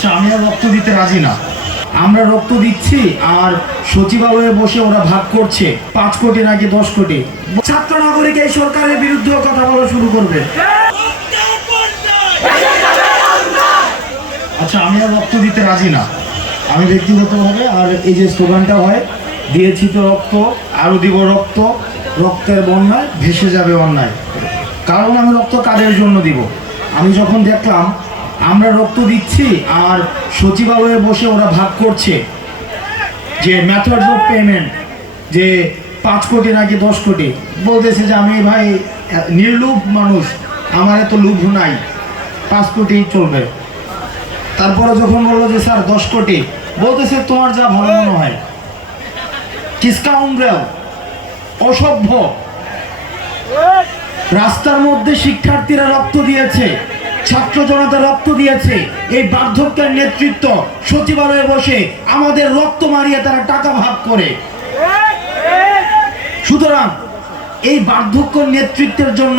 আচ্ছা, আমি আর রক্ত দিতে রাজি না। আমরা রক্ত দিচ্ছি আর সচিবালয়ে বসে ওরা ভাগ করছে 5 কোটি নাকি 10 কোটি। ছাত্র নাগরিক এই সরকারের বিরুদ্ধে কথা বলা শুরু করবে। আচ্ছা, আমি আর রক্ত দিতে রাজি না। আমি ব্যক্তিগতভাবে আর এই যে স্লোগানটা হয়, দিয়েছি তো রক্ত, আরও দিব রক্ত, রক্তের বন্যায় ভেসে যাবে অন্যায়। কারণ আমি রক্ত কাদের জন্য দিব? আমি যখন দেখলাম আমরা রক্ত দিচ্ছি আর সচিবালয়ে বসে ওরা ভাগ করছে যে মেথডস অফ পেমেন্ট, যে 5 কোটি নাকি 10 কোটি, বলতেছে যে আমি ভাই নির্লোভ মানুষ, আমার এত লোভ নাই, 5 কোটি চলবে। তারপরে যখন বললো যে স্যার 10 কোটি, বলতেছে তোমার যা ভালো মনে হয়। কিসকাউন্ড্রেল, অসভ্য। রাস্তার মধ্যে শিক্ষার্থীরা রক্ত দিয়েছে, ছাত্র জনতা রক্ত দিয়েছে, এই বার্ধক্যের নেতৃত্ব সচিবালয়ে বসে আমাদের রক্ত মারিয়ে তারা টাকা ভাগ করে। সুতরাং এই বার্ধক্য নেতৃত্বের জন্য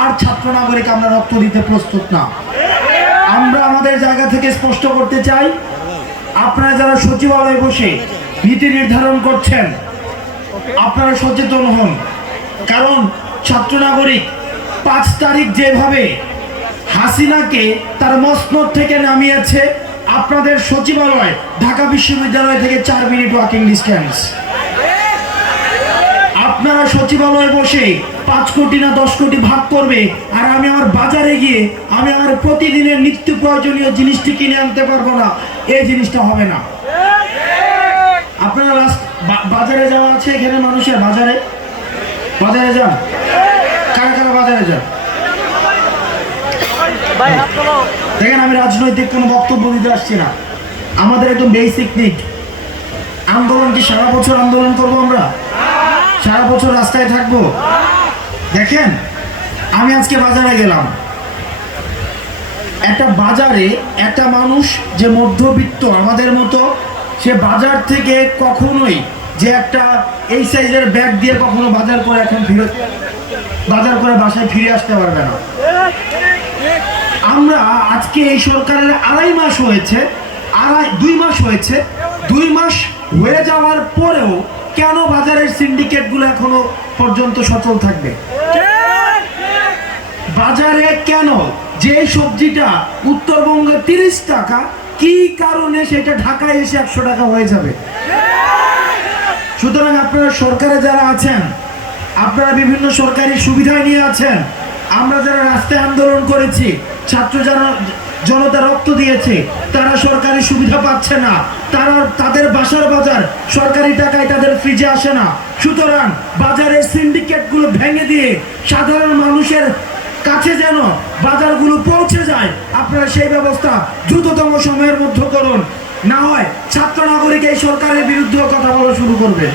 আর ছাত্র নাগরিক আমরা রক্ত দিতে প্রস্তুত না। আমরা আমাদের জায়গা থেকে স্পষ্ট করতে চাই, আপনারা যারা সচিবালয়ে বসে নীতি নির্ধারণ করছেন, আপনারা সচেতন হন। কারণ ছাত্র নাগরিক 5 তারিখ যেভাবে হাসিনাকে তার মসনদ থেকে নামিয়েছে, আপনাদের সচিবালয় ঢাকা বিশ্ববিদ্যালয় থেকে 4 মিনিট ওয়াকিং ডিস্টেন্স। আপনারা সচিবালয়ে বসে 5 কোটি না 10 কোটি ভাগ করবে, আর আমি আমার বাজারে গিয়ে আমি আমার প্রতিদিনের নিত্য প্রয়োজনীয় জিনিসটি কিনে আনতে পারবো না, এই জিনিসটা হবে না। আপনারা বাজারে যাওয়া আছে এখানে মানুষের, বাজারে যান, কারা কারা বাজারে যান? দেখেন, আমি রাজনৈতিক কোনো বক্তব্য দিতে আসছি না। আমাদের একদম বেসিক নিড। আন্দোলন কি সারা বছর আন্দোলন করবো? আমরা সারা বছর রাস্তায় থাকবো? দেখেন, আমি আজকে বাজারে গেলাম, একটা বাজারে একটা মানুষ যে মধ্যবিত্ত আমাদের মতো, সে বাজার থেকে কখনোই যে একটা এই সাইজের ব্যাগ দিয়ে কখনো বাজার করে এখন বাজার করে বাসায় ফিরে আসতে পারবে না। আমরা আজকে এই সরকারের 2.5 মাস হয়েছে, 2 মাস হয়েছে, 2 মাস হয়ে যাওয়ার পরেও কেন বাজারের সিন্ডিকেটগুলো এখনো পর্যন্ত সচল থাকবে? বাজারে কেন যে সবজিটা উত্তরবঙ্গে 30 টাকা, কি কারণে সেটা ঢাকায় এসে 100 টাকা হয়ে যাবে? সুতরাং আপনারা সরকারে যারা আছেন, আপনারা বিভিন্ন সরকারি সুবিধা নিয়ে আছেন, আমরা যারা রাস্তায় আন্দোলন করেছি, ছাত্র জনতা রক্ত দিয়েছে, তারা সরকারি সুবিধা পাচ্ছে না, তাদের বাসার বাজার সরকারি টাকায় তাদের ফ্রিজে আসে না। সুতরাং বাজারের সিন্ডিকেটগুলো ভেঙে দিয়ে সাধারণ মানুষের কাছে যেন বাজারগুলো পৌঁছে যায়, আপনারা সেই ব্যবস্থা দ্রুততম সময়ের মধ্যে করুন। না হয় ছাত্র নাগরিক এই সরকারের বিরুদ্ধে কথা বলা শুরু করবে।